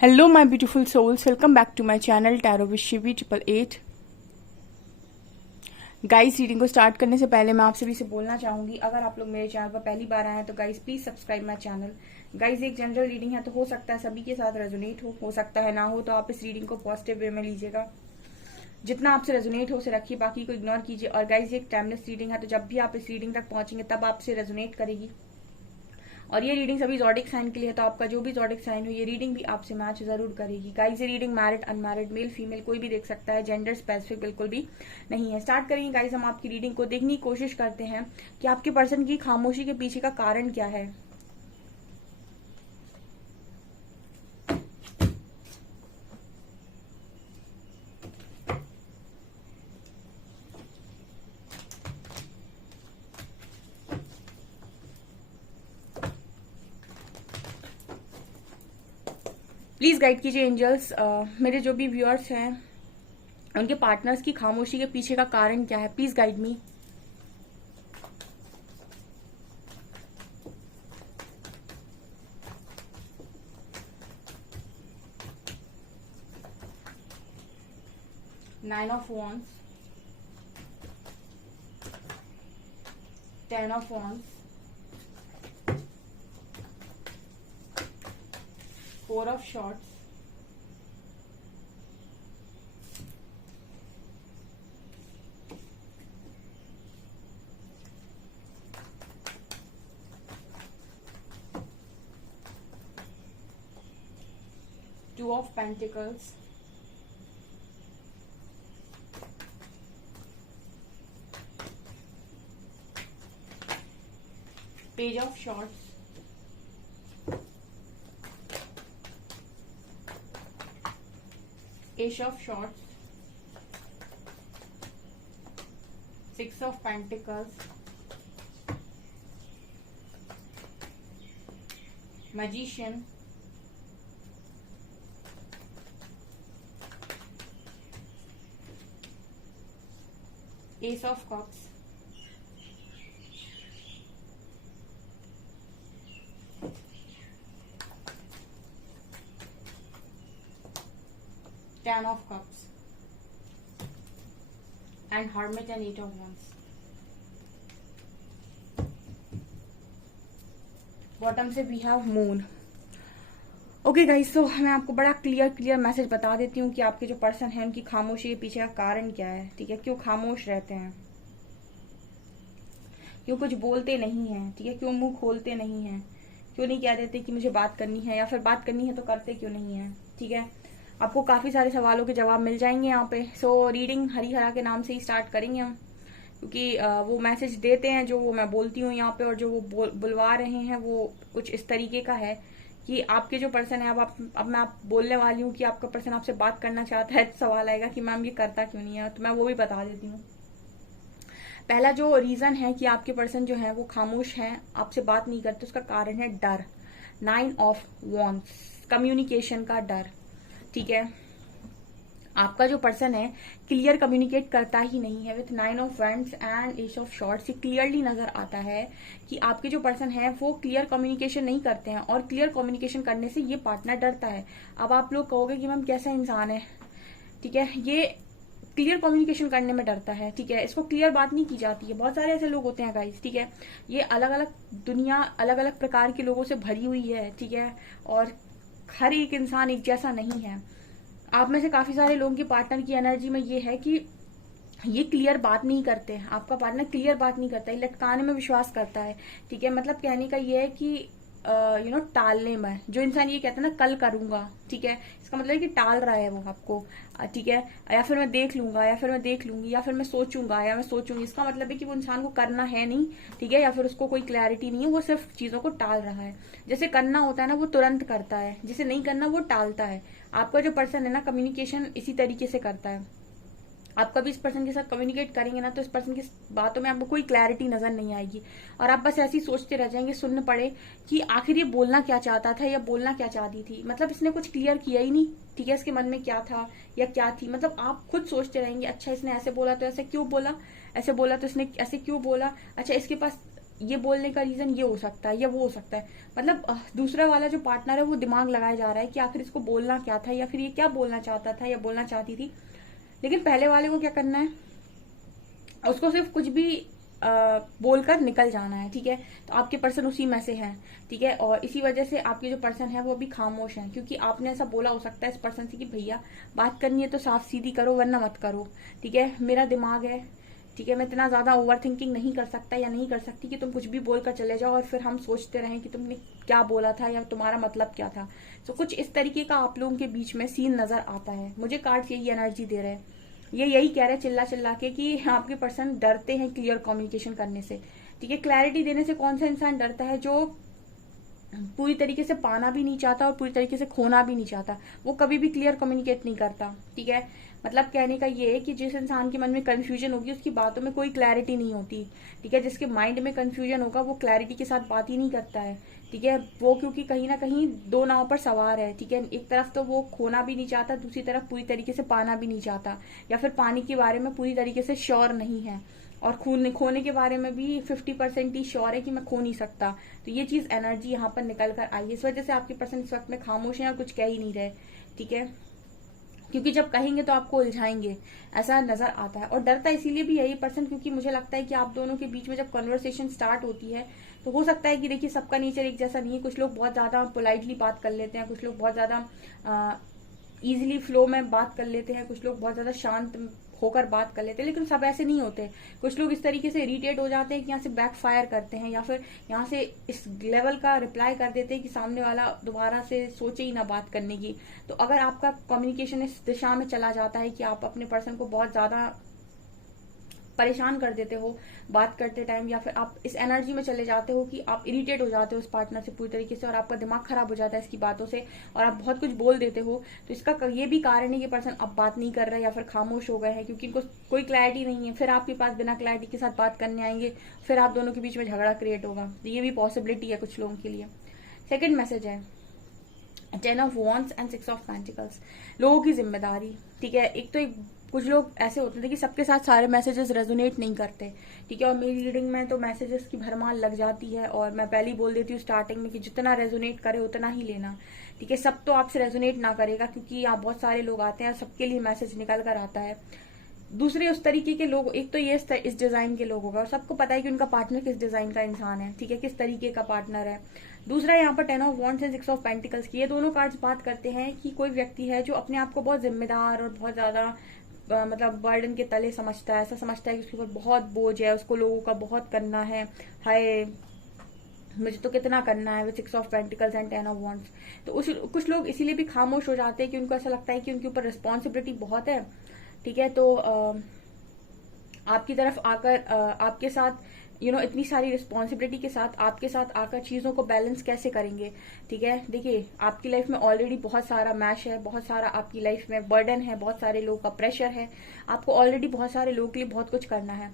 Hello my beautiful souls, welcome back to my channel tarot with Shivi 888। Guys, reading को start करने से पहले मैं आप सभी से बोलना चाहूंगी, अगर आप लोग मेरे चैनल पर पहली बार आए हैं तो guys please subscribe my channel. Guys, एक जनरल रीडिंग है तो हो सकता है सभी के साथ रेजोनेट हो सकता है ना हो, तो आप इस रीडिंग को पॉजिटिव वे में लीजिएगा। जितना आपसे रेजोनेट हो उसे रखिए, बाकी को इग्नोर कीजिए। और गाइस, ये एक टाइमलेस रीडिंग है, तो जब भी आप इस रीडिंग तक पहुंचेंगे तब आपसे रेजोनेट करेगी। और ये रीडिंग सभी जॉडिक साइन के लिए है, तो आपका जो भी जॉडिक साइन हो ये रीडिंग भी आपसे मैच जरूर करेगी। गाइस, ये reading married unmarried male female कोई भी देख सकता है, जेंडर स्पेसिफिक बिल्कुल भी नहीं है। स्टार्ट करेंगे गाइस, हम आपकी रीडिंग को देखने की कोशिश करते हैं कि आपके पर्सन की खामोशी के पीछे का कारण क्या है। प्लीज गाइड कीजिए एंजल्स, मेरे जो भी व्यूअर्स हैं उनके पार्टनर्स की खामोशी के पीछे का कारण क्या है। Please guide me. Nine of wands, 10 of wands, 4 of swords, two of pentacles, page of swords, ace of swords, 6 of pentacles, magician, ace of cups, 10 of cups, and hermit and 8 of wands. Bottom से we have moon. Okay guys, तो मैं आपको बड़ा clear message बता देती हूँ कि आपके जो पर्सन है उनकी खामोशी के पीछे का कारण क्या है। ठीक है, क्यों खामोश रहते हैं, क्यों कुछ बोलते नहीं है, ठीक है, क्यों मुंह खोलते नहीं है, क्यों नहीं कह देते कि मुझे बात करनी है, या फिर बात करनी है तो करते क्यों नहीं है। ठीक है, आपको काफी सारे सवालों के जवाब मिल जाएंगे यहाँ पे। सो रीडिंग हरिहरा के नाम से ही स्टार्ट करेंगे हम, क्योंकि वो मैसेज देते हैं जो वो मैं बोलती हूँ यहाँ पे, और जो वो बुलवा रहे हैं वो कुछ इस तरीके का है कि आपके जो पर्सन है, अब मैं आप बोलने वाली हूँ कि आपका पर्सन आपसे बात करना चाहता है, तो सवाल आएगा कि मैम ये करता क्यों नहीं है, तो मैं वो भी बता देती हूँ। पहला जो रीजन है कि आपके पर्सन जो है वो खामोश है, आपसे बात नहीं करते, उसका कारण है डर। 9 ऑफ वॉन्ड्स, कम्युनिकेशन का डर। ठीक है, आपका जो पर्सन है क्लियर कम्युनिकेट करता ही नहीं है। With 9 of wands and ace of shorts ये क्लियरली नजर आता है कि आपके जो पर्सन है वो क्लियर कम्युनिकेशन नहीं करते हैं, और क्लियर कम्युनिकेशन करने से ये पार्टनर डरता है। अब आप लोग कहोगे कि मैम कैसा इंसान है, ठीक है, ये क्लियर कम्युनिकेशन करने में डरता है। ठीक है, इसको क्लियर बात नहीं की जाती है। बहुत सारे ऐसे लोग होते हैं गाइस, ठीक है, ये अलग अलग दुनिया अलग अलग प्रकार के लोगों से भरी हुई है। ठीक है, और हर एक इंसान एक जैसा नहीं है। आप में से काफी सारे लोगों की पार्टनर की एनर्जी में ये है कि ये क्लियर बात नहीं करते हैं। आपका पार्टनर क्लियर बात नहीं करता है, लटकाने में विश्वास करता है। ठीक है, मतलब कहने का ये है कि टालने में, जो इंसान ये कहता है ना कल करूंगा, ठीक है, इसका मतलब है कि टाल रहा है वो आपको। ठीक है, या फिर मैं देख लूंगा, या फिर मैं देख लूंगी, या फिर मैं सोचूंगा, या मैं सोचूंगी, इसका मतलब है कि वो इंसान को करना है नहीं। ठीक है, या फिर उसको कोई क्लैरिटी नहीं है, वो सिर्फ चीजों को टाल रहा है। जैसे करना होता है ना वो तुरंत करता है, जिसे नहीं करना वो टालता है। आपका जो पर्सन है ना कम्युनिकेशन इसी तरीके से करता है। आप कभी इस पर्सन के साथ कम्युनिकेट करेंगे ना तो इस पर्सन की बातों में आपको कोई क्लैरिटी नजर नहीं आएगी, और आप बस ऐसे ही सोचते रह जाएंगे, सुनने पड़े कि आखिर ये बोलना क्या चाहता था या बोलना क्या चाहती थी। मतलब इसने कुछ क्लियर किया ही नहीं, ठीक है, इसके मन में क्या था या क्या थी। मतलब आप खुद सोचते रहेंगे, अच्छा इसने ऐसे बोला तो ऐसे क्यों बोला, ऐसे बोला तो इसने ऐसे क्यों बोला, अच्छा इसके पास ये बोलने का रीजन ये हो सकता है या वो हो सकता है। मतलब दूसरा वाला जो पार्टनर है वो दिमाग लगाया जा रहा है कि आखिर इसको बोलना क्या था, या फिर ये क्या बोलना चाहता था या बोलना चाहती थी। लेकिन पहले वाले को क्या करना है, उसको सिर्फ कुछ भी बोलकर निकल जाना है, ठीक है। तो आपके पर्सन उसी में से हैं, ठीक है। और इसी वजह से आपके जो पर्सन है वो अभी खामोश हैं, क्योंकि आपने ऐसा बोला हो सकता है इस पर्सन से कि भैया बात करनी है तो साफ सीधी करो वरना मत करो, ठीक है। मेरा दिमाग है, ठीक है, मैं इतना ज्यादा ओवर थिंकिंग नहीं कर सकता या नहीं कर सकती कि तुम कुछ भी बोलकर चले जाओ और फिर हम सोचते रहें कि तुमने क्या बोला था या तुम्हारा मतलब क्या था। तो कुछ इस तरीके का आप लोगों के बीच में सीन नजर आता है। मुझे कार्ड्स यही एनर्जी दे रहे हैं, ये यही कह रहे हैं चिल्ला चिल्ला के कि आपके पर्सन डरते हैं क्लियर कम्युनिकेशन करने से, ठीक है। क्लैरिटी देने से कौन सा इंसान डरता है, जो पूरी तरीके से पाना भी नहीं चाहता और पूरी तरीके से खोना भी नहीं चाहता, वो कभी भी क्लियर कम्युनिकेट नहीं करता, ठीक है। मतलब कहने का ये है कि जिस इंसान के मन में कंफ्यूजन होगी उसकी बातों में कोई क्लैरिटी नहीं होती, ठीक है। जिसके माइंड में कंफ्यूजन होगा वो क्लैरिटी के साथ बात ही नहीं करता है, ठीक है। वो क्योंकि कहीं ना कहीं दो नाव पर सवार है, ठीक है। एक तरफ तो वो खोना भी नहीं चाहता, दूसरी तरफ पूरी तरीके से पाना भी नहीं चाहता, या फिर पानी के बारे में पूरी तरीके से श्योर नहीं है, और खोने के बारे में भी 50% ही श्योर है कि मैं खो नहीं सकता। तो ये चीज एनर्जी यहाँ पर निकल कर आई है। इस वजह से आपके पर्सन इस वक्त में खामोश हैं और कुछ कह ही नहीं रहे, ठीक है। क्योंकि जब कहेंगे तो आपको उलझाएंगे, ऐसा नजर आता है। और डरता इसीलिए भी है ये पर्सन क्योंकि मुझे लगता है कि आप दोनों के बीच में जब कन्वर्सेशन स्टार्ट होती है तो हो सकता है कि देखिए सबका नेचर एक जैसा नहीं है। कुछ लोग बहुत ज्यादा पोलाइटली बात कर लेते हैं, कुछ लोग बहुत ज्यादा इजिली फ्लो में बात कर लेते हैं, कुछ लोग बहुत ज्यादा शांत होकर बात कर लेते हैं, लेकिन सब ऐसे नहीं होते। कुछ लोग इस तरीके से इरिटेट हो जाते हैं कि यहाँ से बैक फायर करते हैं, या फिर यहाँ से इस लेवल का रिप्लाई कर देते हैं कि सामने वाला दोबारा से सोचे ही ना बात करने की। तो अगर आपका कम्युनिकेशन इस दिशा में चला जाता है कि आप अपने पर्सन को बहुत ज्यादा परेशान कर देते हो बात करते टाइम, या फिर आप इस एनर्जी में चले जाते हो कि आप इरिटेट हो जाते हो उस पार्टनर से पूरी तरीके से और आपका दिमाग खराब हो जाता है इसकी बातों से और आप बहुत कुछ बोल देते हो, तो इसका ये भी कारण है कि पर्सन अब बात नहीं कर रहा है या फिर खामोश हो गए हैं क्योंकि इनको कोई क्लैरिटी नहीं है। फिर आपके पास बिना क्लैरिटी के साथ बात करने आएंगे, फिर आप दोनों के बीच में झगड़ा क्रिएट होगा। तो ये भी पॉसिबिलिटी है कुछ लोगों के लिए। सेकेंड मैसेज है 10 of wands and 6 of pentacles, लोगों की जिम्मेदारी, ठीक है। एक तो कुछ लोग ऐसे होते थे कि सबके साथ सारे मैसेजेस रेजोनेट नहीं करते, ठीक है। और मेरी रीडिंग में तो मैसेजेस की भरमार लग जाती है और मैं पहले ही बोल देती हूँ स्टार्टिंग में कि जितना रेजोनेट करे उतना ही लेना, ठीक है। सब तो आपसे रेजोनेट ना करेगा क्योंकि यहाँ बहुत सारे लोग आते हैं, सबके लिए मैसेज निकल कर आता है। दूसरे उस तरीके के लोग, एक तो ये इस डिजाइन के लोग होगा और सबको पता है कि उनका पार्टनर किस डिजाइन का इंसान है, ठीक है, किस तरीके का पार्टनर है। दूसरा यहाँ पर 10 of wands and 6 of pentacles की, ये दोनों कार्ड्स बात करते हैं कि कोई व्यक्ति है जो अपने आप को बहुत जिम्मेदार और बहुत ज्यादा मतलब बर्डन के तले समझता है, ऐसा समझता है कि उसके ऊपर बहुत बोझ है, उसको लोगों का बहुत करना है, हाय मुझे तो कितना करना है, with 6 of pentacles and 10 of wands. तो कुछ लोग इसीलिए भी खामोश हो जाते हैं कि उनको ऐसा लगता है कि उनके ऊपर रिस्पॉन्सिबिलिटी बहुत है, ठीक है। तो आपकी तरफ आकर आपके साथ इतनी सारी रिस्पॉन्सिबिलिटी के साथ आपके साथ आकर चीजों को बैलेंस कैसे करेंगे, ठीक है। देखिए आपकी लाइफ में ऑलरेडी बहुत सारा मैश है, बहुत सारा आपकी लाइफ में बर्डन है, बहुत सारे लोगों का प्रेशर है, आपको ऑलरेडी बहुत सारे लोगों के लिए बहुत कुछ करना है।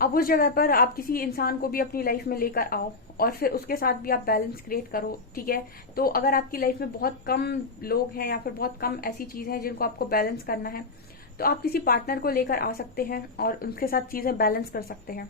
अब उस जगह पर आप किसी इंसान को भी अपनी लाइफ में लेकर आओ और फिर उसके साथ भी आप बैलेंस क्रिएट करो, ठीक है। तो अगर आपकी लाइफ में बहुत कम लोग हैं या फिर बहुत कम ऐसी चीजें हैं जिनको आपको बैलेंस करना है, तो आप किसी पार्टनर को लेकर आ सकते हैं और उनके साथ चीजें बैलेंस कर सकते हैं।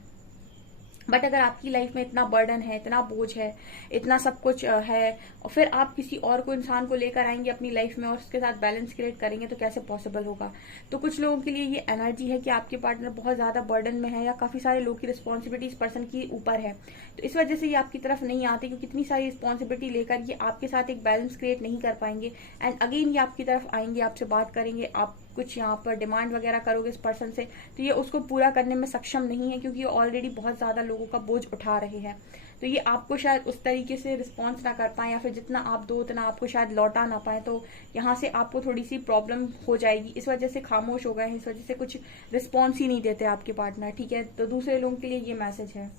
बट अगर आपकी लाइफ में इतना बर्डन है, इतना बोझ है, इतना सब कुछ है और फिर आप किसी और को इंसान को लेकर आएंगे अपनी लाइफ में और उसके साथ बैलेंस क्रिएट करेंगे तो कैसे पॉसिबल होगा। तो कुछ लोगों के लिए ये एनर्जी है कि आपके पार्टनर बहुत ज्यादा बर्डन में है या काफी सारे लोगों की रिस्पॉन्सिबिलिटी इस पर्सन की ऊपर है, तो इस वजह से ये आपकी तरफ नहीं आते क्योंकि इतनी सारी रिस्पॉन्सिबिलिटी लेकर ये आपके साथ एक बैलेंस क्रिएट नहीं कर पाएंगे। एंड अगेन ये आपकी तरफ आएंगे, आपसे बात करेंगे, आप कुछ यहाँ पर डिमांड वगैरह करोगे इस पर्सन से तो ये उसको पूरा करने में सक्षम नहीं है क्योंकि ये ऑलरेडी बहुत ज्यादा लोगों का बोझ उठा रहे हैं। तो ये आपको शायद उस तरीके से रिस्पॉन्स ना कर पाए या फिर जितना आप दो उतना आपको शायद लौटा ना पाए, तो यहाँ से आपको थोड़ी सी प्रॉब्लम हो जाएगी। इस वजह से खामोश हो गए हैं, इस वजह से कुछ रिस्पॉन्स ही नहीं देते आपके पार्टनर, ठीक है। तो दूसरे लोगों के लिए ये मैसेज है।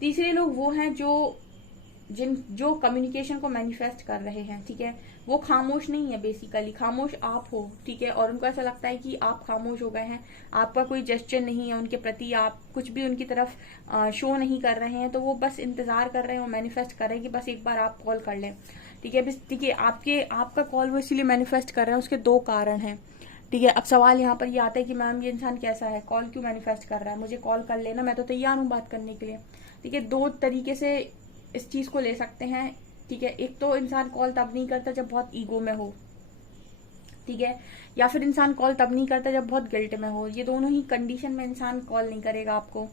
तीसरे लोग वो हैं जो कम्युनिकेशन को मैनिफेस्ट कर रहे हैं, ठीक है। वो खामोश नहीं है, बेसिकली खामोश आप हो, ठीक है। और उनको ऐसा लगता है कि आप खामोश हो गए हैं, आपका कोई जेस्चर नहीं है उनके प्रति, आप कुछ भी उनकी तरफ शो नहीं कर रहे हैं, तो वो बस इंतजार कर रहे हैं, वो मैनिफेस्ट कर रहे हैं कि बस एक बार आप कॉल कर लें, ठीक है। ठीक है, आपका कॉल वो इसीलिए मैनिफेस्ट कर रहे हैं, उसके दो कारण हैं। ठीक है, अब सवाल यहाँ पर ये आता है कि मैम ये इंसान कैसा है, कॉल क्यों मैनिफेस्ट कर रहा है, मुझे कॉल कर लेना, मैं तो तैयार हूँ बात करने के लिए। ठीक है, दो तरीके से इस चीज को ले सकते हैं। ठीक है, एक तो इंसान कॉल तब नहीं करता जब बहुत ईगो में हो, ठीक है, या फिर इंसान कॉल तब नहीं करता जब बहुत गिल्ट में हो। ये दोनों ही कंडीशन में इंसान कॉल नहीं करेगा आपको।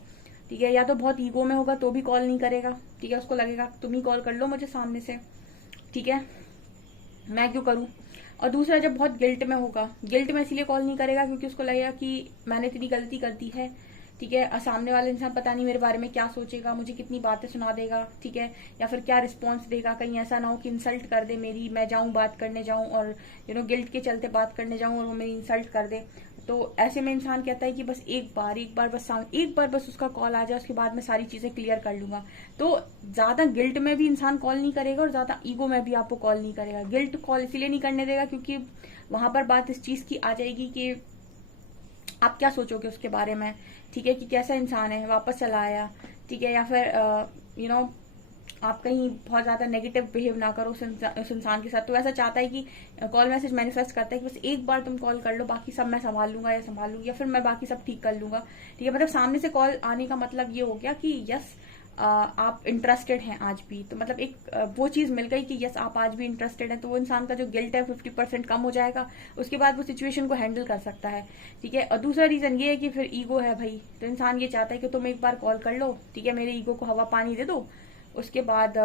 ठीक है, या तो बहुत ईगो में होगा तो भी कॉल नहीं करेगा। ठीक है, उसको लगेगा तुम ही कॉल कर लो मुझे सामने से, ठीक है, मैं क्यों करूं। और दूसरा, जब बहुत गिल्ट में होगा, गिल्ट में इसलिए कॉल नहीं करेगा क्योंकि उसको लगेगा कि मैंने इतनी गलती कर दी है। ठीक है, और सामने वाला इंसान पता नहीं मेरे बारे में क्या सोचेगा, मुझे कितनी बातें सुना देगा। ठीक है, या फिर क्या रिस्पॉन्स देगा, कहीं ऐसा ना हो कि इंसल्ट कर दे मेरी, मैं जाऊं बात करने जाऊं और गिल्ट के चलते बात करने जाऊं और वो मेरी इंसल्ट कर दे। तो ऐसे में इंसान कहता है कि बस एक बार बस उसका कॉल आ जाए, उसके बाद मैं सारी चीजें क्लियर कर लूंगा। तो ज्यादा गिल्ट में भी इंसान कॉल नहीं करेगा और ज्यादा ईगो में भी आपको कॉल नहीं करेगा। गिल्ट कॉल इसीलिए नहीं करने देगा क्योंकि वहां पर बात इस चीज की आ जाएगी कि आप क्या सोचोगे उसके बारे में। ठीक है, कि कैसा इंसान है, वापस चला आया। ठीक है, या फिर आप कहीं बहुत ज्यादा नेगेटिव बिहेव ना करो उस इंसान के साथ। तो ऐसा चाहता है कि कॉल मैसेज मैनिफेस्ट करता है कि बस एक बार तुम कॉल कर लो, बाकी सब मैं संभाल लूंगा या संभाल लूंगी, या फिर मैं बाकी सब ठीक कर लूंगा। ठीक है, मतलब सामने से कॉल आने का मतलब ये हो गया कि यस आप इंटरेस्टेड हैं आज भी। तो मतलब एक वो चीज मिल गई कि यस आप आज भी इंटरेस्टेड हैं। तो वो इंसान का जो गिल्ट है 50% कम हो जाएगा, उसके बाद वो सिचुएशन को हैंडल कर सकता है। ठीक है, और दूसरा रीजन ये है कि फिर ईगो है भाई, तो इंसान ये चाहता है कि तुम एक बार कॉल कर लो, ठीक है, मेरे ईगो को हवा पानी दे दो, उसके बाद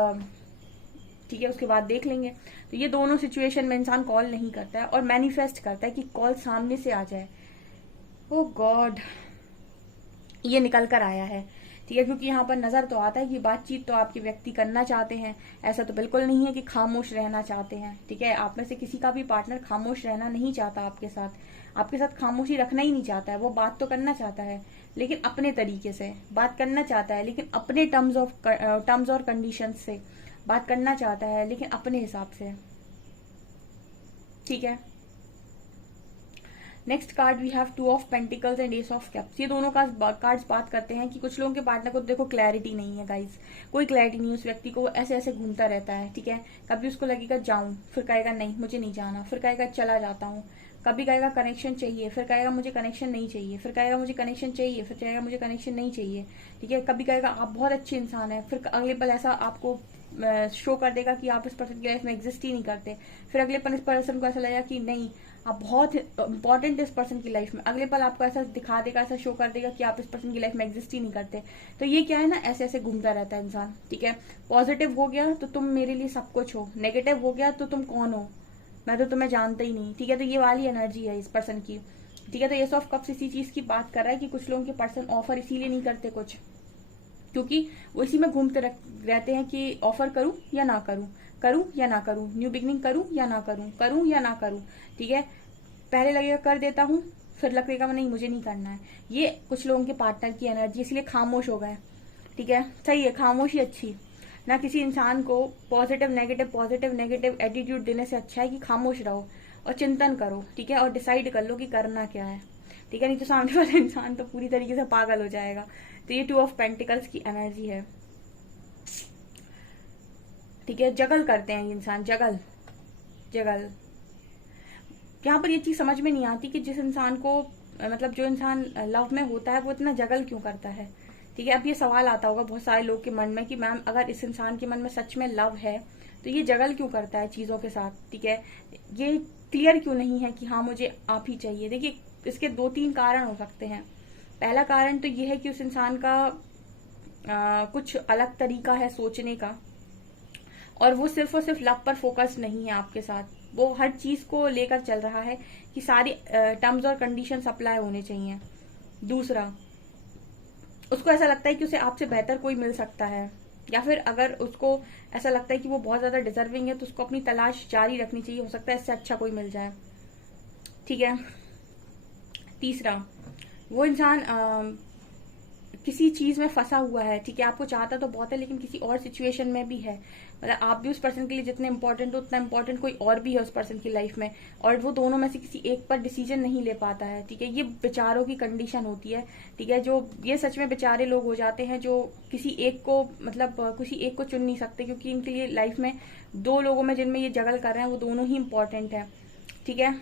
ठीक है, उसके बाद देख लेंगे। तो ये दोनों सिचुएशन में इंसान कॉल नहीं करता है और मैनिफेस्ट करता है कि कॉल सामने से आ जाए। ओ गॉड, ये निकल कर आया है। ठीक है, क्योंकि यहाँ पर नजर तो आता है कि बातचीत तो आपके व्यक्ति करना चाहते हैं, ऐसा तो बिल्कुल नहीं है कि खामोश रहना चाहते हैं। ठीक है, आप में से किसी का भी पार्टनर खामोश रहना नहीं चाहता आपके साथ खामोशी रखना ही नहीं चाहता है। वो बात तो करना चाहता है लेकिन अपने तरीके से बात करना चाहता है, लेकिन अपने टर्म्स और कंडीशंस से बात करना चाहता है, लेकिन अपने हिसाब से। ठीक है, next card we have 2 of pentacles and ace of cups. ये दोनों कार्ड्स बात करते हैं कि कुछ लोगों के पार्टनर को देखो क्लैरिटी नहीं है गाइस, कोई क्लैरिटी नहीं है उस व्यक्ति को, ऐसे ऐसे घूमता रहता है। ठीक है, कभी उसको लगेगा जाऊं, फिर कहेगा नहीं मुझे नहीं जाना, फिर कहेगा चला जाता हूँ, कभी कहेगा कनेक्शन चाहिए, फिर कहेगा मुझे कनेक्शन नहीं चाहिए, फिर कहेगा मुझे कनेक्शन चाहिए, फिर कहेगा मुझे कनेक्शन नहीं चाहिए। ठीक है, कभी कहेगा आप बहुत अच्छे इंसान है, फिर अगले पल ऐसा आपको शो कर देगा कि आप इस पर्सन की लाइफ में एग्जिस्ट ही नहीं करते। फिर अगले पल इस पर्सन को ऐसा लगेगा कि नहीं आप बहुत इंपॉर्टेंट इस पर्सन की लाइफ में, अगले पल आपको ऐसा दिखा देगा, ऐसा शो कर देगा कि आप इस पर्सन की लाइफ में एग्जिस्ट ही नहीं करते। तो ये क्या है ना, ऐसे ऐसे घूमता रहता है इंसान। ठीक है, पॉजिटिव हो गया तो तुम मेरे लिए सब कुछ हो, नेगेटिव हो गया तो तुम कौन हो, मैं तो तुम्हें जानता ही नहीं। ठीक है, तो ये वाली एनर्जी है इस पर्सन की। ठीक है, तो एस ऑफ कप्स इसी चीज की बात कर रहा है कि कुछ लोगों के पर्सन ऑफर इसीलिए नहीं करते कुछ, क्योंकि वो इसी में घूमते रहते हैं कि ऑफर करूं या ना करूं, करूं या ना करूं, न्यू बिगनिंग करूं या ना करूं, करूं या ना करूं। ठीक है, पहले लगेगा कर देता हूं, फिर लगेगा नहीं मुझे नहीं करना है। ये कुछ लोगों के पार्टनर की एनर्जी, इसलिए खामोश हो गए। ठीक है, सही है, खामोशी अच्छी ना। किसी इंसान को पॉजिटिव नेगेटिव एटीट्यूड देने से अच्छा है कि खामोश रहो और चिंतन करो। ठीक है, और डिसाइड कर लो कि करना क्या है। ठीक है, नहीं तो सामने वाला इंसान तो पूरी तरीके से पागल हो जाएगा। तो ये 2 ऑफ पेंटिकल्स की एनर्जी है। ठीक है, जगल करते हैं ये इंसान, जगल यहाँ पर ये चीज समझ में नहीं आती कि जिस इंसान को मतलब जो इंसान लव में होता है वो इतना जगल क्यों करता है। ठीक है, अब ये सवाल आता होगा बहुत सारे लोग के मन में कि मैम अगर इस इंसान के मन में सच में लव है तो ये जगल क्यों करता है चीजों के साथ। ठीक है, ये क्लियर क्यों नहीं है कि हाँ मुझे आप ही चाहिए। देखिए, इसके 2-3 कारण हो सकते हैं। पहला कारण तो ये है कि उस इंसान का कुछ अलग तरीका है सोचने का, और वो सिर्फ और सिर्फ लव पर फोकस नहीं है आपके साथ, वो हर चीज को लेकर चल रहा है कि सारी टर्म्स और कंडीशंस अप्लाई होने चाहिए। दूसरा, उसको ऐसा लगता है कि उसे आपसे बेहतर कोई मिल सकता है, या फिर अगर उसको ऐसा लगता है कि वो बहुत ज्यादा डिजर्विंग है तो उसको अपनी तलाश जारी रखनी चाहिए, हो सकता है इससे अच्छा कोई मिल जाए। ठीक है, तीसरा, वो इंसान किसी चीज में फंसा हुआ है। ठीक है, आपको चाहता तो बहुत है लेकिन किसी और सिचुएशन में भी है, मतलब आप भी उस पर्सन के लिए जितने इंपॉर्टेंट हो उतना इंपॉर्टेंट कोई और भी है उस पर्सन की लाइफ में, और वो दोनों में से किसी एक पर डिसीजन नहीं ले पाता है। ठीक है, ये बेचारों की कंडीशन होती है। ठीक है, जो ये सच में बेचारे लोग हो जाते हैं जो किसी एक को किसी एक को चुन नहीं सकते, क्योंकि इनके लिए लाइफ में 2 लोगों में जिनमें ये जगल कर रहे हैं वो दोनों ही इंपॉर्टेंट है। ठीक है,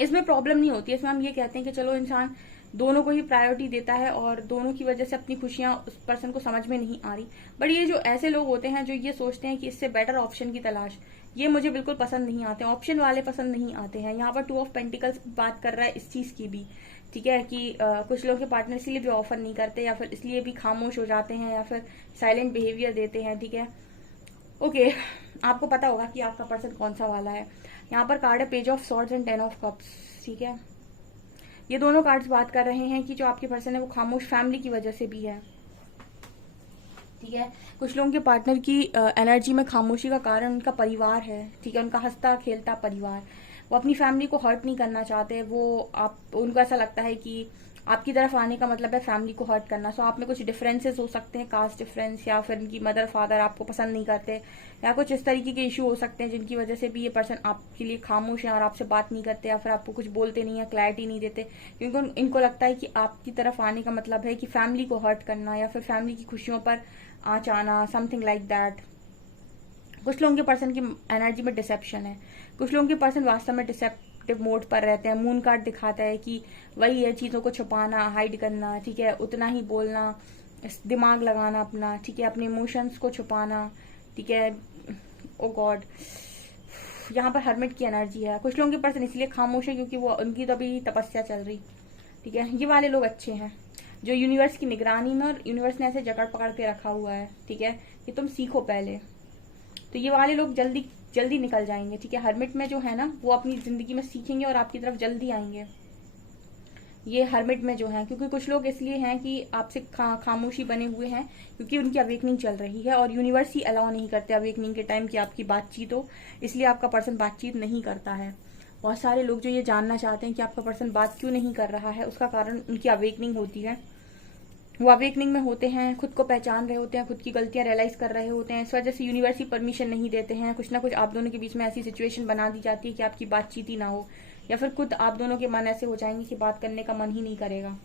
इसमें प्रॉब्लम नहीं होती है। इसमें हम ये कहते हैं कि चलो इंसान दोनों को ही प्रायोरिटी देता है और दोनों की वजह से अपनी खुशियां उस पर्सन को समझ में नहीं आ रही। बट ये जो ऐसे लोग होते हैं जो ये सोचते हैं कि इससे बेटर ऑप्शन की तलाश, ये मुझे बिल्कुल पसंद नहीं आते। ऑप्शन वाले पसंद नहीं आते हैं। यहाँ पर 2 ऑफ पेंटिकल्स बात कर रहा है इस चीज की भी, ठीक है, कि कुछ लोग के पार्टनर इसलिए भी ऑफर नहीं करते या फिर इसलिए भी खामोश हो जाते हैं या फिर साइलेंट बिहेवियर देते हैं, ठीक है। ओके, आपको पता होगा कि आपका पर्सन कौन सा वाला है। यहाँ पर कार्ड है page of swords and 10 of cups, ठीक है। ये दोनों कार्ड्स बात कर रहे हैं कि जो आपके पर्सन है वो खामोश फैमिली की वजह से भी है, ठीक है। कुछ लोगों के पार्टनर की एनर्जी में खामोशी का कारण उनका परिवार है, ठीक है, उनका हंसता खेलता परिवार। वो अपनी फैमिली को हर्ट नहीं करना चाहते। वो उनको ऐसा लगता है कि आपकी तरफ आने का मतलब है फैमिली को हर्ट करना। सो आप में कुछ डिफरेंसेस हो सकते हैं, कास्ट डिफरेंस, या फिर उनकी मदर फादर आपको पसंद नहीं करते, या कुछ इस तरीके के इशू हो सकते हैं जिनकी वजह से भी ये पर्सन आपके लिए खामोश है और आपसे बात नहीं करते या फिर आपको कुछ बोलते नहीं है, क्लैरिटी नहीं देते, क्योंकि इनको लगता है कि आपकी तरफ आने का मतलब है कि फैमिली को हर्ट करना या फिर फैमिली की खुशियों पर आँच आना, समथिंग लाइक दैट। कुछ लोगों के पर्सन की एनर्जी में डिसेप्शन है। कुछ लोगों के पर्सन वास्तव में डिसेप्टिव मोड पर रहते हैं। मून कार्ड दिखाता है कि वही है, चीजों को छुपाना, हाइड करना, ठीक है, उतना ही बोलना, दिमाग लगाना अपना, ठीक है, अपने इमोशंस को छुपाना, ठीक है। ओ गॉड, यहाँ पर हर्मिट की एनर्जी है। कुछ लोगों के पर्सन इसलिए खामोश है क्योंकि वो उनकी तो अभी तपस्या चल रही, ठीक है। ये वाले लोग अच्छे हैं जो यूनिवर्स की निगरानी में, और यूनिवर्स ने ऐसे जकड़ पकड़ के रखा हुआ है, ठीक है, कि तुम सीखो पहले। तो ये वाले लोग जल्दी जल्दी निकल जाएंगे, ठीक है। हर्मिट में जो है ना वो अपनी जिंदगी में सीखेंगे और आपकी तरफ जल्दी आएंगे, ये हर्मिट में जो है। क्योंकि कुछ लोग इसलिए हैं कि आपसे खामोशी बने हुए हैं क्योंकि उनकी अवेकनिंग चल रही है और यूनिवर्स ही अलाउ नहीं करते अवेकनिंग के टाइम कि आपकी बातचीत हो, इसलिए आपका पर्सन बातचीत नहीं करता है। बहुत सारे लोग जो ये जानना चाहते हैं कि आपका पर्सन बात क्यों नहीं कर रहा है, उसका कारण उनकी अवेकनिंग होती है। वो अवेकनिंग में होते हैं, खुद को पहचान रहे होते हैं, खुद की गलतियां रियलाइज कर रहे होते हैं। इस वजह से यूनिवर्स ही परमिशन नहीं देते हैं। कुछ ना कुछ आप दोनों के बीच में ऐसी सिचुएशन बना दी जाती है कि आपकी बातचीत ही ना हो, या फिर खुद आप दोनों के मन ऐसे हो जाएंगे कि बात करने का मन ही नहीं करेगा,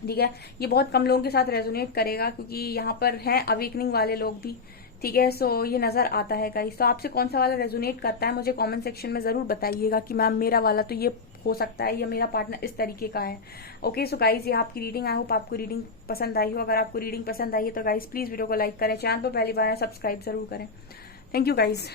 ठीक है। ये बहुत कम लोगों के साथ रेजोनेट करेगा क्योंकि यहाँ पर हैं अवेकनिंग वाले लोग भी, ठीक है। सो ये नजर आता है गाइस। तो आपसे कौन सा वाला रेजोनेट करता है मुझे कमेंट सेक्शन में जरूर बताइएगा कि मैम मेरा वाला तो ये हो सकता है या मेरा पार्टनर इस तरीके का है। ओके, सो गाइस ये आपकी रीडिंग, आई होप आपको रीडिंग पसंद आई हो। अगर आपको रीडिंग पसंद आई है तो गाइस प्लीज वीडियो को लाइक करें, चैनल पर पहली बार सब्सक्राइब जरूर करें। Thank you guys.